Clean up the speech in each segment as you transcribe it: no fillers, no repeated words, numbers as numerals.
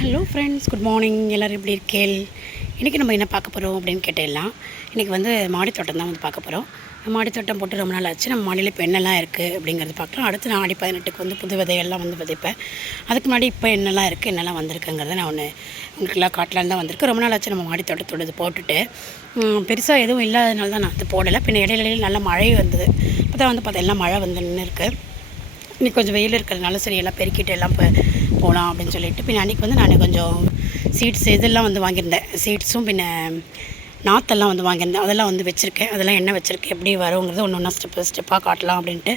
Hello friends, good morning. எல்லோரும் எப்படி இருக்கேள்? இன்றைக்கி நம்ம என்ன பார்க்க போகிறோம் அப்படின்னு கேட்டேலாம். இன்றைக்கி வந்து மாடித்தோட்டம் தான் வந்து பார்க்க போகிறோம். மாடித்தோட்டம் போட்டு ரொம்ப நாள் ஆச்சு. நம்ம மாடியில் இப்போ என்னெல்லாம் இருக்குது அப்படிங்கிறது பார்க்கலாம். அடுத்து நான் ஆடி 18க்கு வந்து புது விதையெல்லாம் வந்து விதைப்பேன். அதுக்கு முன்னாடி இப்போ என்னெல்லாம் இருக்குது, என்னெல்லாம் வந்திருக்குங்கிறத நான் உங்களுக்கெல்லாம் காட்டலான்னு தான் வந்திருக்கு. ரொம்ப நாள் ஆச்சு நம்ம மாடித்தோட்டத்தோடு இது போட்டுட்டு. பெருசாக எதுவும் இல்லாதனால தான் நான் அது போடலை. பின்ன இடையில நல்ல மழை வந்தது. இப்போ தான் வந்து பார்த்தா எல்லாம் மழை வந்து நின்று இருக்குது. இன்றைக்கி கொஞ்சம் வெயில் இருக்கிறதுனால சரி எல்லாம் பெருக்கிட்டு எல்லாம் போகலாம் அப்படின்னு சொல்லிட்டு பின்ன அன்றைக்கி வந்து நான் கொஞ்சம் சீட்ஸ் இதெல்லாம் வந்து வாங்கியிருந்தேன். சீட்ஸும் பின்ன நாற்றெல்லாம் வந்து வாங்கியிருந்தேன். அதெல்லாம் வந்து வச்சுருக்கேன். அதெல்லாம் என்ன வச்சுருக்கேன், எப்படி வருங்கிறது ஒன்று ஒன்றா ஸ்டெப்பாக காட்டலாம் அப்படின்ட்டு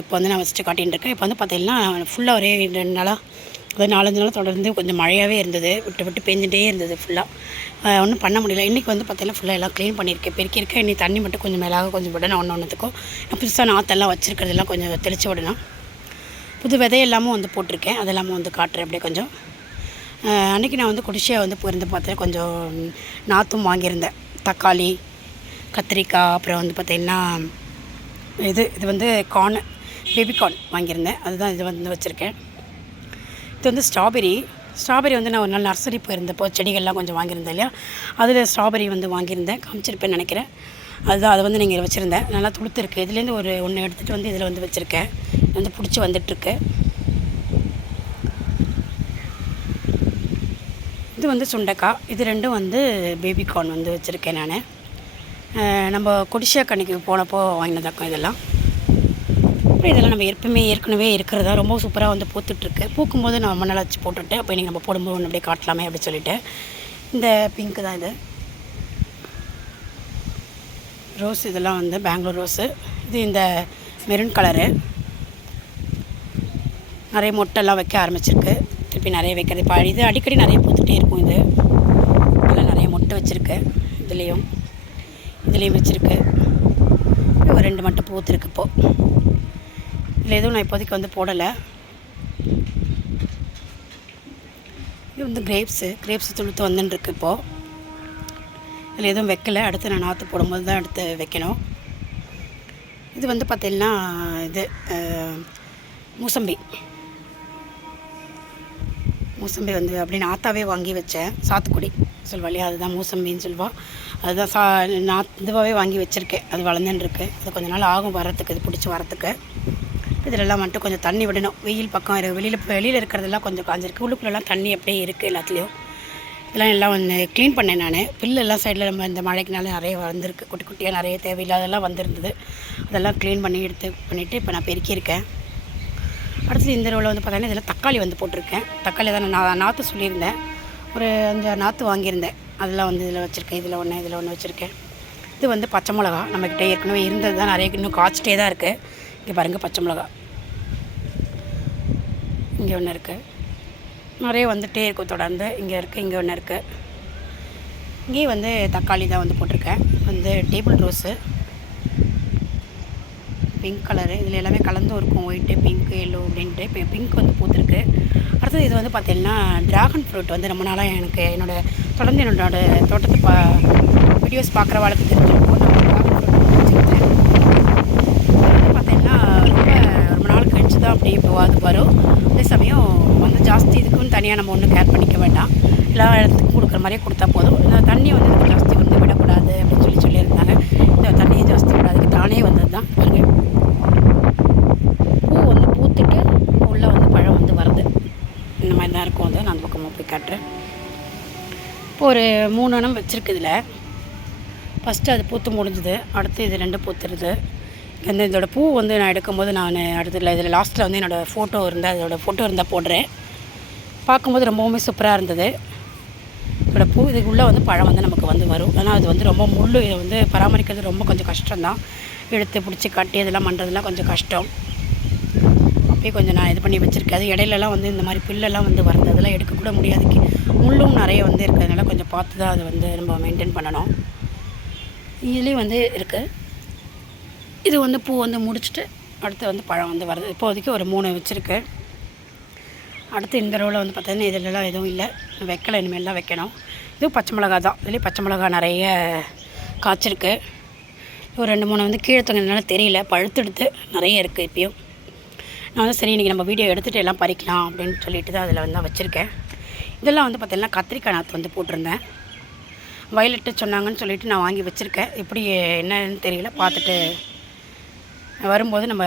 இப்போ வந்து நான் வச்சுட்டு காட்டிகிட்டு இருக்கேன். இப்போ வந்து பார்த்திங்கன்னா ஃபுல்லாக ஒரே 2 நாளாக அதாவது 4-5 நாளாக தொடர்ந்து கொஞ்சம் மழையாகவே இருந்தது. விட்டு விட்டு பெஞ்சிட்டே இருந்தது. ஃபுல்லாக ஒன்றும் பண்ண முடியல. இன்றைக்கி வந்து பார்த்திங்கன்னா ஃபுல்லாக எல்லாம் க்ளீன் பண்ணியிருக்கேன், பெருக்கியிருக்கேன். இன்றைக்கி தண்ணி மட்டும் கொஞ்சம் மேலாக கொஞ்சம் விடணும். ஒன்றுத்துக்கும் புதுசாக நாற்றெல்லாம் வச்சுருக்கிறதெல்லாம் கொஞ்சம் தெளித்து விடணும். புது விதை எல்லாமும் வந்து போட்டிருக்கேன். அதெல்லாமும் வந்து காட்டுறேன் அப்படியே கொஞ்சம். அன்றைக்கி நான் வந்து குடிசையாக வந்து போயிருந்து பார்த்தேன். கொஞ்சம் நாற்றும் வாங்கியிருந்தேன். தக்காளி, கத்திரிக்காய், அப்புறம் வந்து பார்த்திங்கன்னா இது வந்து கார்ன், பேபி கார்ன் வாங்கியிருந்தேன். அதுதான் இது வந்து வச்சுருக்கேன். இது வந்து ஸ்ட்ராபெரி வந்து நான் ஒரு நாள் நர்சரி போயிருந்தப்போ செடிகள்லாம் கொஞ்சம் வாங்கியிருந்தேன் இல்லையா, அதில் ஸ்ட்ராபெரி வந்து வாங்கியிருந்தேன், காமிச்சிருப்பேன்னு நினைக்கிறேன். அதுதான் அதை வந்து நீங்கள் வச்சுருந்தேன். நல்லா துளுத்துருக்கு. இதுலேருந்து ஒன்று எடுத்துகிட்டு வந்து இதில் வந்து வச்சுருக்கேன். வந்து பிடிச்சி வந்துட்டுருக்கு. இது வந்து சுண்டைக்காய். இது ரெண்டும் வந்து பேபி கார்ன் வந்து வச்சுருக்கேன் நான். நம்ம கொடிசியா கண்ணிக்கு போனப்போ வாங்கினதாக்கம் இதெல்லாம். அப்புறம் இதெல்லாம் நம்ம ஏற்கனவே இருக்கிறதா ரொம்ப சூப்பராக வந்து பூத்துட்ருக்கு. பூக்கும்போது நான் மண்ணால் வச்சு போட்டுவிட்டேன். அப்போ இன்றைக்கி நம்ம போடும்போது ஒன்று அப்படியே காட்டலாமே அப்படின்னு சொல்லிவிட்டு. இந்த பிங்க்கு தான் இது ரோஸ். இதெல்லாம் வந்து பெங்களூர் ரோஸு. இது இந்த மெரூன் கலரு. நிறைய மொட்டெல்லாம் வைக்க ஆரம்பிச்சிருக்கு. திருப்பி நிறைய வைக்கிறது இப்போ இது அடிக்கடி நிறைய பூத்துகிட்டே இருக்கும். இதெல்லாம் நிறைய மொட்டை வச்சுருக்கு. இதுலேயும் வச்சுருக்கு. ஒரு 2 மட்டும் பூத்துருக்கு இப்போது. இதில் எதுவும் நான் இப்போதைக்கு வந்து போடலை. இது வந்து கிரேப்ஸு துளுத்து வந்துட்டுருக்கு இப்போது. இதில் எதுவும் வைக்கலை. அடுத்து நான் நாற்று போடும்போது தான் அடுத்து வைக்கணும். இது வந்து பார்த்திங்கன்னா இது மூசம்பி வந்து அப்படி நாற்றாவே வாங்கி வச்சேன். சாத்துக்குடி சொல்வா இல்லையா, அதுதான் மூசம்பின்னு சொல்லுவாள். அதுதான் இதுவாகவே வாங்கி வச்சுருக்கேன். அது வளர்ந்துட்டுருக்கு. அது கொஞ்ச நாள் ஆகும் வரத்துக்கு, இது பிடிச்சி வரத்துக்கு. இதிலெல்லாம் மட்டும் கொஞ்சம் தண்ணி விடணும். வெயில் பக்கம் வெளியில் இருக்கிறதெல்லாம் கொஞ்சம் காஞ்சிருக்கு. உள்ளுக்குள்ளெல்லாம் தண்ணி அப்படியே இருக்குது எல்லாத்துலேயும். இதெல்லாம் எல்லாம் வந்து க்ளீன் பண்ணேன் நான். பில்லெல்லாம் சைடில் நம்ம இந்த மழைக்குனால நிறைய வந்திருக்கு. குட்டி குட்டியாக நிறைய தேவையில்லாதெல்லாம் வந்திருந்தது. அதெல்லாம் க்ளீன் பண்ணிவிட்டு இப்போ நான் பெருக்கியிருக்கேன். அடுத்தது இந்த ரோவில் வந்து பார்த்தீங்கன்னா இதில் தக்காளி வந்து போட்டிருக்கேன். தக்காளி தான் நான் நாற்று சொல்லியிருந்தேன். ஒரு 5-6 நாற்று வாங்கியிருந்தேன். அதெல்லாம் வந்து இதில் வச்சுருக்கேன். இதில் ஒன்று வச்சுருக்கேன். இது வந்து பச்சை மிளகா. நம்மக்கிட்ட ஏற்கனவே இருந்தது தான். நிறைய இன்னும் காய்ச்சிட்டே தான் இருக்குது. இங்கே பாருங்கள், பச்சை மிளகா இங்கே ஒன்று இருக்குது. நிறைய வந்துகிட்டே இருக்கும் தொடர்ந்து. இங்கே இருக்குது, இங்கே ஒன்று இருக்குது. இங்கேயும் வந்து தக்காளி தான் வந்து போட்டிருக்கேன். வந்து டேபிள் ரோஸு, பிங்க் கலரு. இதில் எல்லாமே கலந்தும் இருக்கும். ஒயிட்டு, பிங்க்கு, எல்லோ அப்படின்ட்டு. இப்போ பிங்க் வந்து பூத்துருக்கு. அடுத்தது இது வந்து பார்த்திங்கன்னா ட்ராகன் ஃப்ரூட் வந்து ரொம்ப நாளாக எனக்கு தொடர்ந்து என்னோடய தோட்டத்தை வீடியோஸ் பார்க்குற வாழ்க்கை தெரிஞ்சிருக்கும். நான் ட்ராகன் ஃப்ரூட் வச்சுருக்கேன். பார்த்திங்கன்னா ரொம்ப நாள் கழிச்சு தான் அப்படி இப்போ அது வரும். அதே சமயம் வந்து ஜாஸ்தி இதுக்குன்னு தனியாக நம்ம ஒன்றும் கேர் பண்ணிக்க வேண்டாம். எல்லா இடத்துக்கும் கொடுக்குற மாதிரியே கொடுத்தா போதும். இந்த தண்ணி வந்து ஜாஸ்தி வந்து விடக்கூடாது அப்படின்னு சொல்லியிருந்தாங்க. இந்த தண்ணியை ஜாஸ்தி விடாதுக்கு தானே வந்தது தான். பாருங்கள், பூ வந்து பூத்துட்டு உள்ளே வந்து பழம் வந்து வருது. இந்த மாதிரி தான் இருக்கும். வந்து நான் அந்த பக்கமாக போய் காட்டுறேன். இப்போ ஒரு 3 இனம் வச்சுருக்கு. இதில் ஃபஸ்ட்டு அது பூத்து முடிஞ்சுது. அடுத்து இது 2 பூத்துருது. இதோட பூ வந்து நான் எடுக்கும்போது நான் இதில் லாஸ்ட்டில் வந்து என்னோடய ஃபோட்டோ இருந்தால் போடுறேன். பார்க்கும்போது ரொம்பவுமே சூப்பராக இருந்தது. இதோட பூ இதுக்குள்ளே வந்து பழம் வந்து நமக்கு வந்து வரும். ஆனால் அது வந்து ரொம்ப இதை வந்து பராமரிக்கிறது ரொம்ப கொஞ்சம் கஷ்டம்தான். எடுத்து பிடிச்சி கட்டி இதெல்லாம் பண்ணுறதுலாம் கொஞ்சம் கஷ்டம். அப்படியே கொஞ்சம் நான் இது பண்ணி வச்சுருக்கேன். அது இடையிலலாம் வந்து இந்த மாதிரி பில்லெல்லாம் வந்து வருது. அதெல்லாம் எடுக்கக்கூட முடியாதுக்கு. முள்ளும் நிறைய வந்து இருக்கிறதுனால கொஞ்சம் பார்த்து தான் அதை வந்து நம்ம மெயின்டைன் பண்ணணும். இதுலேயும் வந்து இருக்குது. இது வந்து பூ வந்து முடிச்சுட்டு அடுத்து வந்து பழம் வந்து வருது. இப்போதைக்கு ஒரு 3 வச்சுருக்கு. அடுத்து இந்த ரோவில் வந்து பார்த்தீங்கன்னா இதிலெல்லாம் எதுவும் இல்லை, வைக்கலை. இனிமேல் வைக்கணும். இதுவும் பச்சை மிளகா தான். இதுலேயும் பச்சை மிளகா நிறைய காய்ச்சிருக்கு. ஒரு 2-3 வந்து கீழே தொங்கினால தெரியல, பழுத்தெடுத்து நிறைய இருக்குது இப்போயும். நான் வந்து சரி இன்றைக்கி நம்ம வீடியோ எடுத்துகிட்டு எல்லாம் பறிக்கலாம் அப்படின்னு சொல்லிட்டு தான் அதில் வந்து வச்சுருக்கேன். இதெல்லாம் வந்து பார்த்திங்கன்னா கத்திரிக்காய் நாற்று வந்து போட்டிருந்தேன். வயலட்டு சொன்னாங்கன்னு சொல்லிவிட்டு நான் வாங்கி வச்சுருக்கேன். எப்படி என்னன்னு தெரியல, பார்த்துட்டு வரும்போது நம்ம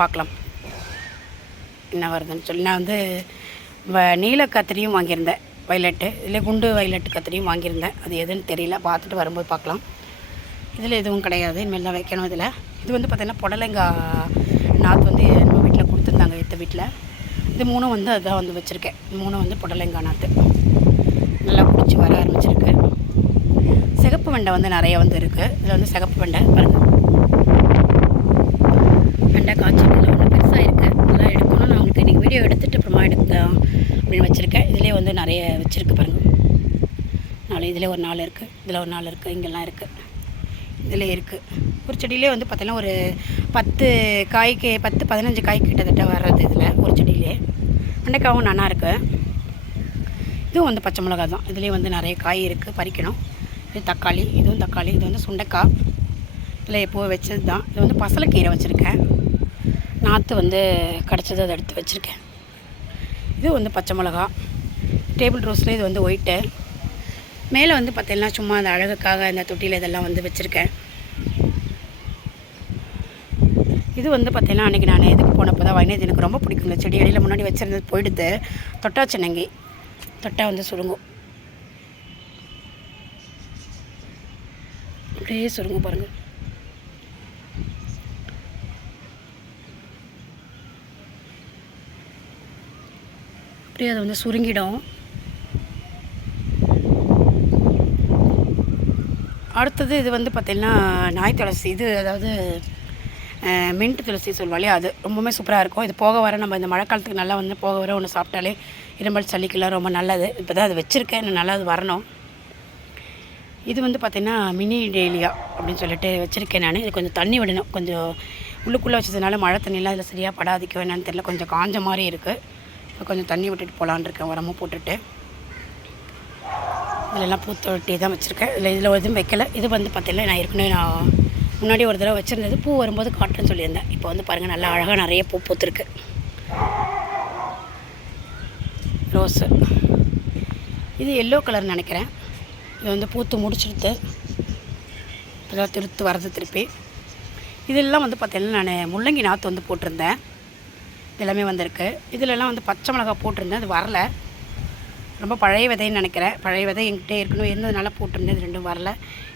பார்க்கலாம் என்ன வருதுன்னு சொல்லி. நான் வந்து நீல கத்திரியும் வாங்கியிருந்தேன், வயலட்டு இல்லை குண்டு வயலட்டு கத்திரியும் வாங்கியிருந்தேன். அது எதுன்னு தெரியல, பார்த்துட்டு வரும்போது பார்க்கலாம். இதில் எதுவும் கிடையாது, இனிமேல் தான் வைக்கணும். இதில் இது வந்து பார்த்திங்கன்னா புடலங்காய் நாற்று வந்து நம்ம வீட்டில் கொடுத்துருந்தாங்க, எத்த வீட்டில். இது 3 வந்து அதுதான் வந்து வச்சுருக்கேன். 3 வந்து புடலங்காய் நாற்று நல்லா பிடிச்சி வர ஆரம்பிச்சிருக்கு. சிகப்பு வெண்டை வந்து நிறைய வந்து இருக்குது. இதில் வந்து சிகப்பு வெண்டை பாருங்கள், வெண்டை காய்ச்சல் இதில் ஒன்று பெருசாக இருக்குது. அதெல்லாம் எடுக்கணும். நான் உங்களுக்கு இன்றைக்கி வீடியோ எடுத்துகிட்டு அப்புறமா எடுக்கலாம் அப்படின்னு வச்சுருக்கேன். இதிலே வந்து நிறைய வச்சுருக்கு பாருங்கள். 4 இதில் ஒரு 4 இருக்குது, இதில் ஒரு 4 இருக்குது, இங்கெல்லாம் இருக்குது, இதில் இருக்குது. ஒரு செடியிலே வந்து பார்த்திங்கன்னா ஒரு 10 காய்க்கு 10-15 காய் கிட்டத்தட்ட வர்றது இதில் ஒரு செடியிலே. வெண்டைக்காவும் நல்லா இருக்குது. இதுவும் வந்து பச்சை மிளகா தான். இதுலேயே வந்து நிறைய காய் இருக்குது, பறிக்கணும். இது தக்காளி, இதுவும் தக்காளி. இது வந்து சுண்டைக்காய், இதில் எப்போது வச்சது தான். இது வந்து பசலைக்கீரை வச்சுருக்கேன், நாற்று வந்து கிடச்சது அதை எடுத்து வச்சுருக்கேன். இது வந்து பச்சை மிளகா. டேபிள் ரோஸில் இது வந்து ஒயிட்டு. மேலே வந்து பார்த்தீங்கன்னா சும்மா அந்த அழகுக்காக இந்த தொட்டியில் இதெல்லாம் வந்து வச்சுருக்கேன். இது வந்து பார்த்தீங்கன்னா அன்றைக்கி நான் இதுக்கு போனப்போ தான் வாங்கினது. எனக்கு ரொம்ப பிடிக்கும் இந்த செடி. இடையில முன்னாடி வச்சுருந்தது போயிடுது. தொட்டா சின்னங்கி, தொட்டா வந்து சுருங்கும், அப்படியே சுருங்கும் பாருங்கள். அப்படியே அதை வந்து சுருங்கிடும். அடுத்தது இது வந்து பார்த்திங்கன்னா நாய் துளசி. இது அதாவது மின்ட் துளசி சொல்வாளே, அது ரொம்பவுமே சூப்பராக இருக்கும். இது போக வர நம்ம இந்த மழை காலத்துக்கு நல்லா வந்து போக வர ஒன்று சாப்பிட்டாலே இருமல் சளிக்கெல்லாம் ரொம்ப நல்லது. இப்போ தான் அது வச்சுருக்கேன், இன்னும் நல்லா அது வரணும். இது வந்து பார்த்திங்கன்னா மினி டேலியா அப்படின்னு சொல்லிட்டு வச்சுருக்கேன் நான். இது கொஞ்சம் தண்ணி விடணும். கொஞ்சம் உள்ளுக்குள்ளே வச்சதுனால மழை தண்ணியெலாம் இதில் சரியாக படாதிக்கோ என்னன்னு தெரியல, கொஞ்சம் காஞ்ச மாதிரி இருக்குது. இப்போ கொஞ்சம் தண்ணி விட்டுட்டு போகலான்னு இருக்கேன், உரமும் போட்டுட்டு. இதிலெல்லாம் பூத்தொட்டி தான் வச்சுருக்கேன். இதில் எதுவும் வைக்கலை. இது வந்து பார்த்திங்கன்னா நான் ஏற்கனவே நான் முன்னாடி ஒரு தடவை வச்சுருந்தது. பூ வரும்போது காட்டுன்னு சொல்லியிருந்தேன். இப்போ வந்து பாருங்கள் நல்லா அழகாக நிறைய பூ பூத்துருக்கு. ரோஸு இது எல்லோ கலர் நினைக்கிறேன். இது வந்து பூத்து முடிச்சுடுத்து, இதெல்லாம் திருத்து வரது திருப்பி. இதெல்லாம் வந்து பார்த்திங்கன்னா நான் முள்ளங்கி நாற்று வந்து போட்டிருந்தேன். இதெல்லாமே வந்திருக்கு. இதிலெல்லாம் வந்து பச்சை மிளகா போட்டிருந்தேன், அது வரல. ரொம்ப பழைய விதைன்னு நினைக்கிறேன். பழைய விதை என்கிட்ட ஏற்கனவே இருந்ததுனால போட்டிருந்தேன், இது 2 வரல.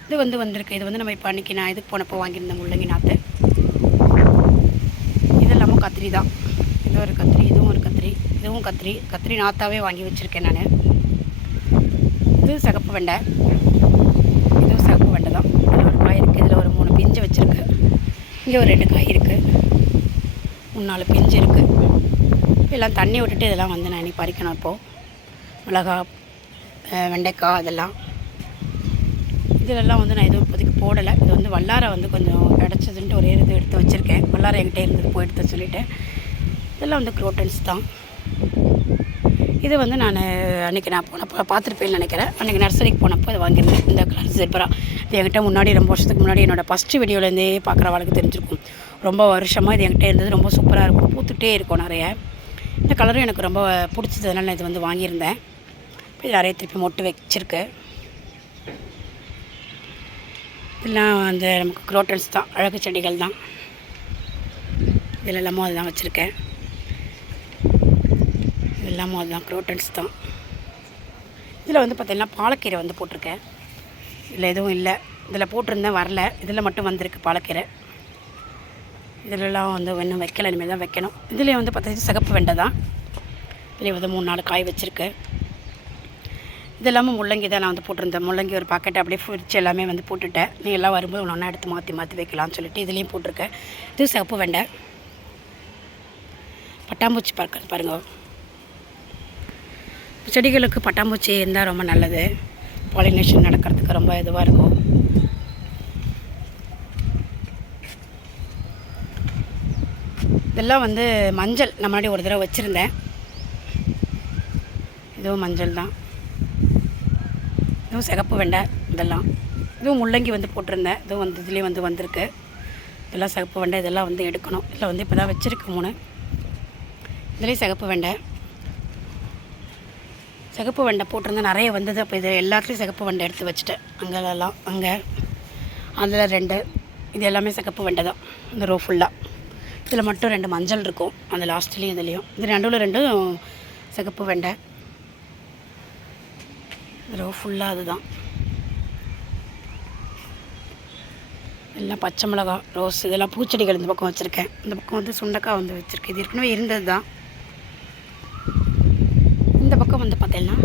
இது வந்து வந்திருக்கு. இது வந்து நம்ம இப்போ அன்றைக்கி நான் இதுக்கு போனப்போ வாங்கியிருந்தேன் முள்ளங்கி நாற்று. இதெல்லாமும் கத்திரி தான். இது ஒரு கத்திரி, இதுவும் ஒரு கத்திரி, இதுவும் கத்திரி. கத்திரி நாற்றாவே வாங்கி வச்சுருக்கேன் நான். இது சிகப்பு வெண்டை, இதுவும் சிகப்பு வெண்டை தான். இதில் ஒரு காய் இருக்குது, இதில் ஒரு 3 பிஞ்சு வச்சுருக்கு. இங்கே ஒரு 2 காய் இருக்குது, 3-4 பிஞ்சு இருக்குது. எல்லாம் தண்ணி விட்டுட்டு இதெல்லாம் வந்து நான் இன்றைக்கி பறிக்கணும். இப்போது மிளகா, வெண்டைக்காய் அதெல்லாம் இதிலெல்லாம் வந்து நான் எதுவும் இப்போதைக்கு போடலை. இது வந்து வல்லாரை வந்து கொஞ்சம் கிடச்சதுன்ட்டு ஒரே இது எடுத்து வச்சுருக்கேன். வல்லாரை என்கிட்ட இருந்தது போய் எடுத்து சொல்லிவிட்டு. இதெல்லாம் வந்து குரோட்டன்ஸ் தான். இது வந்து நான் அன்றைக்கி நான் போனப்போ பார்த்துருப்பேன்னு நினைக்கிறேன். அன்றைக்கி நர்சரிக்கு போனப்போ அதை வாங்கியிருந்தேன். இந்த கலர் ஜெர்பரா. இது என்கிட்ட முன்னாடி ரொம்ப வருஷத்துக்கு முன்னாடி என்னோடய ஃபஸ்ட்டு வீடியோலேருந்தே பார்க்குறவளுக்கு தெரிஞ்சிருக்கும். ரொம்ப வருஷமாக இது என்கிட்ட இருந்தது. ரொம்ப சூப்பராக இருக்கும், பூத்துக்கிட்டே இருக்கும் நிறைய. இந்த கலரும் எனக்கு ரொம்ப பிடிச்சதுனால நான் இது வந்து வாங்கியிருந்தேன். இப்போ நிறைய திருப்பி மொட்டு வச்சுருக்கு. இதெல்லாம் வந்து நமக்கு குரோட்டன்ஸ் தான், அழகு செடிகள் தான். இதில் எல்லாமும் அதுதான் வச்சுருக்கேன். இதெல்லாமும் அதுதான் குரோட்டன்ஸ் தான். இதில் வந்து பார்த்திங்கன்னா பாலக்கீரை வந்து போட்டிருக்கேன். இதில் எதுவும் இல்லை, இதில் போட்டிருந்தேன் வரல. இதில் மட்டும் வந்திருக்கு பாலக்கீரை. இதிலெல்லாம் வந்து இன்னும் வைக்கலை, இனிமேல் தான் வைக்கணும். இதிலே வந்து பார்த்தீங்கன்னா சிகப்பு வெண்டை தான். இதிலே வந்து 3-4 காய் வச்சுருக்கு. இதெல்லாமும் முள்ளங்கி தான் நான் வந்து போட்டிருந்தேன். முள்ளங்கி ஒரு பாக்கெட் அப்படியே ஃப்ரிட்ஜ் எல்லாமே வந்து போட்டுவிட்டேன். நீ எல்லாம் வரும்போது ஒன்று ஒன்றா எடுத்து மாற்றி வைக்கலாம்னு சொல்லிட்டு இதுலேயும் போட்டிருக்கேன். இது சிகப்பு வெண்டை. பட்டாம்பூச்சி பார்க்குறது பாருங்கள். செடிகளுக்கு பட்டாம்பூச்சி இருந்தால் ரொம்ப நல்லது. பாலினேஷன் நடக்கிறதுக்கு ரொம்ப இதுவாக இருக்கும். இதெல்லாம் வந்து மஞ்சள் நான் முன்னாடி ஒரு தடவை வச்சுருந்தேன். இதுவும் மஞ்சள் தான். இதுவும் சிகப்பு வெண்டை. இதெல்லாம் இதுவும் முள்ளங்கி வந்து போட்டிருந்தேன். இதுவும் வந்து இதுலேயும் வந்து வந்திருக்கு. இதெல்லாம் சிகப்பு வெண்டை. இதெல்லாம் வந்து எடுக்கணும். இதில் வந்து இப்போ தான் வச்சுருக்கு 3. இதுலேயும் சிகப்பு வெண்டை போட்டிருந்தா நிறைய வந்தது. அப்போ இது எல்லாத்துலேயும் சிகப்பு வெண்டை எடுத்து வச்சுட்டேன். அங்கெல்லாம் அங்கே அதில் 2 இது எல்லாமே சிகப்பு வெண்டை தான். இந்த ரோ ஃபுல்லாக இதில் மட்டும் 2 மஞ்சள் இருக்கும். அந்த லாஸ்ட்லேயும் இதுலேயும் இது நடுவில் 2 சிகப்பு வெண்டை. ரோ ஃபுல்லாக அதுதான். எல்லாம் பச்சை மிளகா, ரோஸ், இதெல்லாம் பூச்செடிகள் இந்த பக்கம் வச்சுருக்கேன். இந்த பக்கம் வந்து சுண்டக்காய் வந்து வச்சுருக்கேன். இது ஏற்கனவே இருந்தது தான். இந்த பக்கம் வந்து பார்த்தீங்கன்னா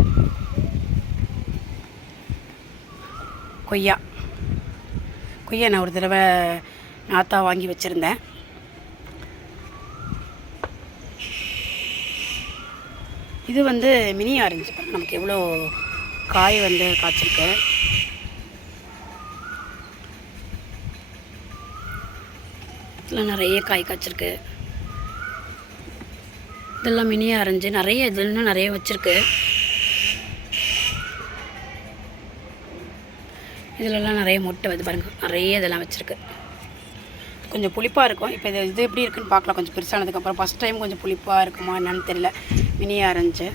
கொய்யா நான் ஒரு தடவை நாத்தா வாங்கி வச்சுருந்தேன். இது வந்து மினி ஆரஞ்சு. நமக்கு எவ்வளோ காய் வந்து காய்ச்சிருக்கு. இதில் நிறைய காய் காய்ச்சிருக்கு. இதெல்லாம் மினி ஆரஞ்சு. நிறைய இது இன்னும் நிறைய வச்சுருக்கு. இதிலெல்லாம் நிறைய மொட்டை வந்து பாருங்கள், நிறைய இதெல்லாம் வச்சுருக்கு. கொஞ்சம் புளிப்பாக இருக்கும். இப்போ இது எப்படி இருக்குன்னு பார்க்கலாம். கொஞ்சம் பெருசானதுக்கப்புறம் ஃபஸ்ட் டைம் கொஞ்சம் புளிப்பாக இருக்குமா என்னன்னு தெரியல. Mini orange.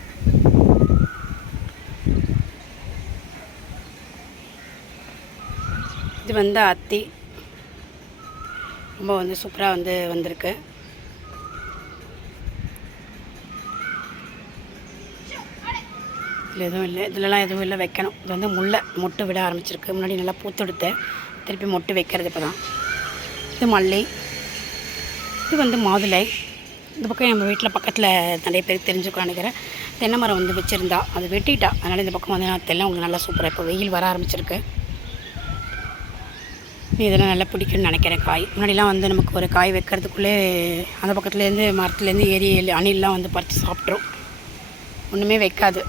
இது வந்து அத்தி. ரொம்ப வந்து சூப்பராக வந்து வந்திருக்கு. இதில் எதுவும் இல்லை. இதிலலாம் எதுவும் இல்லை, வைக்கணும். இது வந்து மொட்டு விட ஆரம்பிச்சிருக்கு. முன்னாடி நல்லா பூத்தெடுத்தேன், திருப்பி மொட்டு வைக்கிறது இப்போ தான். இது மல்லி. இது வந்து மாதுளை. இந்த பக்கம் நம்ம வீட்டில் பக்கத்தில் நிறைய பேருக்கு தெரிஞ்சுக்கணும் நினைக்கிறேன். தென்னை மரம் வந்து வச்சுருந்தா அது வெட்டிட்டா. அதனால் இந்த பக்கம் வந்து நான் தெல்லாம் உங்களுக்கு நல்லா சூப்பராக இப்போ வெயில் வர ஆரம்பிச்சிருக்கு. இதெல்லாம் நல்லா பிடிக்கும்னு நினைக்கிறேன். காய் முன்னாடிலாம் வந்து நமக்கு ஒரு காய் வைக்கிறதுக்குள்ளே அந்த பக்கத்துலேருந்து மரத்துலேருந்து ஏறி அணிலெலாம் வந்து பறித்து சாப்பிட்ரும். ஒன்றுமே வைக்காது.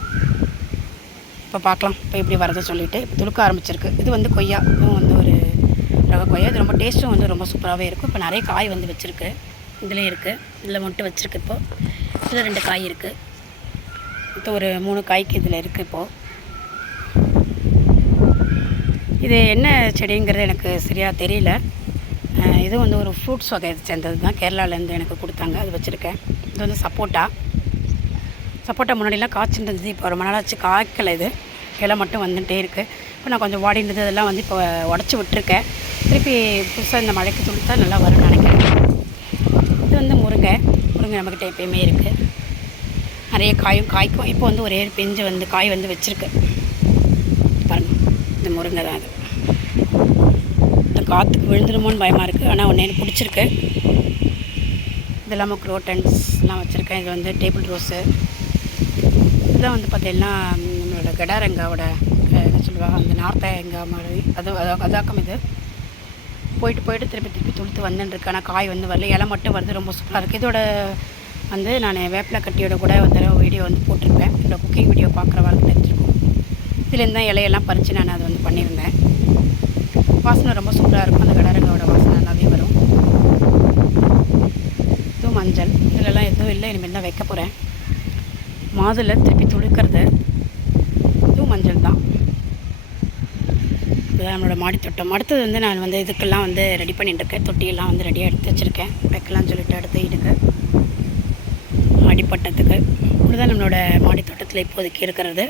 இப்போ பார்க்கலாம் இப்போ எப்படி வரதை சொல்லிவிட்டு இப்போ துளுக்க ஆரம்பிச்சிருக்கு. இது வந்து கொய்யா. இதுவும் வந்து ஒரு ரக கொய்யா. இது ரொம்ப டேஸ்ட்டும் வந்து ரொம்ப சூப்பராகவே இருக்கும். இப்போ நிறைய காய் வந்து வச்சுருக்கு. இதுலேயும் இருக்குது. இதில் மட்டும் வச்சுருக்கு. இப்போது இதில் 2 காய் இருக்குது. இப்போ ஒரு 3 காய்க்கு இதில் இருக்குது. இப்போது இது என்ன செடிங்கிறது எனக்கு சரியாக தெரியல. இது வந்து ஒரு ஃப்ரூட்ஸ் வகை சேர்ந்தது தான். கேரளாவிலேருந்து எனக்கு கொடுத்தாங்க. அது வச்சுருக்கேன். இது வந்து சப்போட்டா முன்னாடிலாம் காய்ச்சிருந்தது. இப்போ ரொம்ப நாளாச்சு காய்க்கலை. இது இலை மட்டும் வந்துகிட்டே இருக்குது. இப்போ நான் கொஞ்சம் வாடினது இதெல்லாம் வந்து இப்போ உடச்சி விட்டுருக்கேன். திருப்பி புதுசாக இந்த மழைக்கு துளித்தா நல்லா வரும்னு நினைக்கிறேன். இது வந்து முருங்கை நம்மக்கிட்ட எப்பயுமே இருக்குது. நிறைய காய்க்கும். இப்போ வந்து ஒரே பிஞ்சு வந்து காய் வந்து வச்சுருக்கு பாருங்கள். இந்த முருங்கை தான். அது இந்த காற்றுக்கு விழுந்துருமோன்னு பயமாக இருக்குது. ஆனால் ஒன்று பிடிச்சிருக்கு. இது இல்லாமல் குரோட்டன்ஸ்லாம் வச்சுருக்கேன். இது வந்து டேபிள் ரோஸு. இதெல்லாம் வந்து பார்த்தீங்கன்னா நம்மளோட கடாரங்காவோட என்ன சொல்லுவாங்க, அந்த நார்த்தங்காய் மாதிரி அதாக்கம். இது போயிட்டு திருப்பி துளுத்து வந்துட்டுருக்கு. ஆனால் காய் வந்து வரல. இலை மட்டும் வருது. ரொம்ப சூப்பராக இருக்குது. இதோட வந்து நான் வேப்பிலை கட்டியோட கூட ஒரு வீடியோ வந்து போட்டிருப்பேன். என்னோட குக்கிங் வீடியோ பார்க்குறவங்களுக்கு தெரிஞ்சிருக்கும். இதுலேருந்து தான் இலையெல்லாம் பறித்து நான் அதை வந்து பண்ணியிருந்தேன். வாசனை ரொம்ப சூப்பராக இருக்கும். அந்த கடாரங்காவோட வாசனை நல்லாவே வரும். இதுவும் மஞ்சள். இதிலெல்லாம் எதுவும் இல்லை. இனிமேல் தான் வைக்க போகிறேன். மாதுளை திருப்பி துளுக்கிறது. இதுவும் மஞ்சள் தான். இதுதான் நம்மளோட மாடித்தோட்டம். அடுத்தது வந்து நான் வந்து இதுக்கெல்லாம் வந்து ரெடி பண்ணிட்டுருக்கேன். தொட்டியெல்லாம் வந்து ரெடியாக எடுத்து வச்சுருக்கேன். வைக்கலாம்னு சொல்லிட்டு அடுத்த வீட்டுக்கு அடிப்பட்டத்துக்கு. இதுதான் நம்மளோட மாடித்தோட்டத்தில் இப்போதைக்கு இருக்கிறது.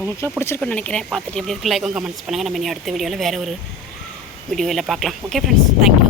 உங்களுக்குலாம் பிடிச்சிருக்குன்னு நினைக்கிறேன். பார்த்துட்டு எப்படி இருக்குது லைக்கும் கமெண்ட்ஸ் பண்ணுங்கள். நம்ம இனி அடுத்த வீடியோவில் வேறு ஒரு வீடியோவில் பார்க்கலாம். Okay friends, thank you.